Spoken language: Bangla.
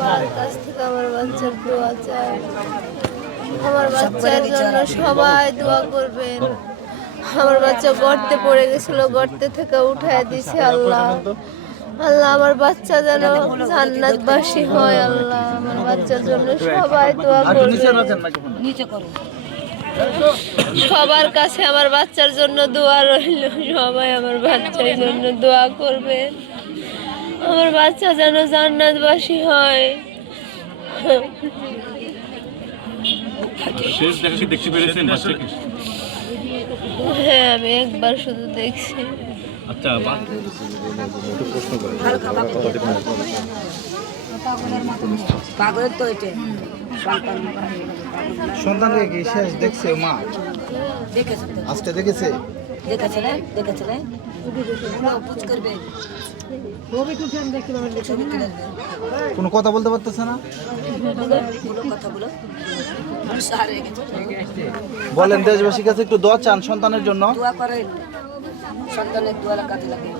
সবার কাছ থেকে আমার বাচ্চার দোয়া চাই। আমার বাচ্চার জন্য সবাই দোয়া করবেন। আমার বাচ্চা গর্তে পড়ে গেছিল, গর্তে থেকে উঠায় দিছে আল্লাহ। আল্লাহ আমার বাচ্চা যেন জান্নাতবাসী হয়। আল্লাহ আমার বাচ্চার জন্য সবাই দোয়া করবেন। সবার কাছে আমার বাচ্চার জন্য দোয়া রইল। সবাই আমার বাচ্চার জন্য দোয়া করবেন। আমার বাচ্চা যেন জান্নাতবাসী হয়। শেষ দেখা কি দেখতে পেরেছেন বাচ্চাকে? হ্যাঁ, আমি একবার শুধু দেখছি। আচ্ছা, প্রশ্ন করে পাগলের তো এটা সন্তানকে কি শেষ দেখছে মা? দেখেছে আজকে দেখেছে? দেখেছে বুঝ করবে কোনো কথা বলতে পারতেছে না? কথা বলো বলেন দেশবাসীর কাছে একটু দোয়া চান সন্তানের জন্য। দোয়া করেন, সন্তানের দোয়া কাজে লাগে।